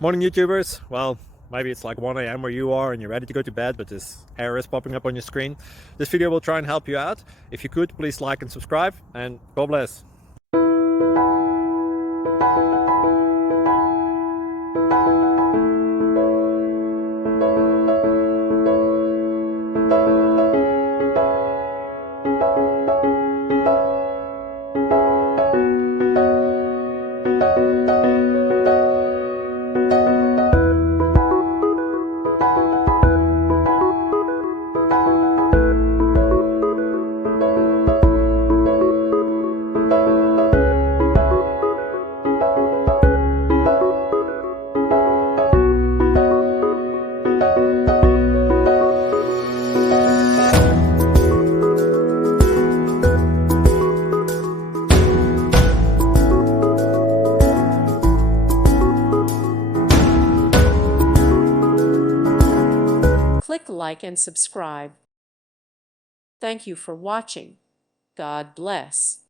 Morning YouTubers. Well, maybe it's like 1 a.m. where you are and you're ready to go to bed, but this error is popping up on your screen. This video will try and help you out. If you could, please like and subscribe, and God bless. Click like and subscribe. Thank you for watching. God bless.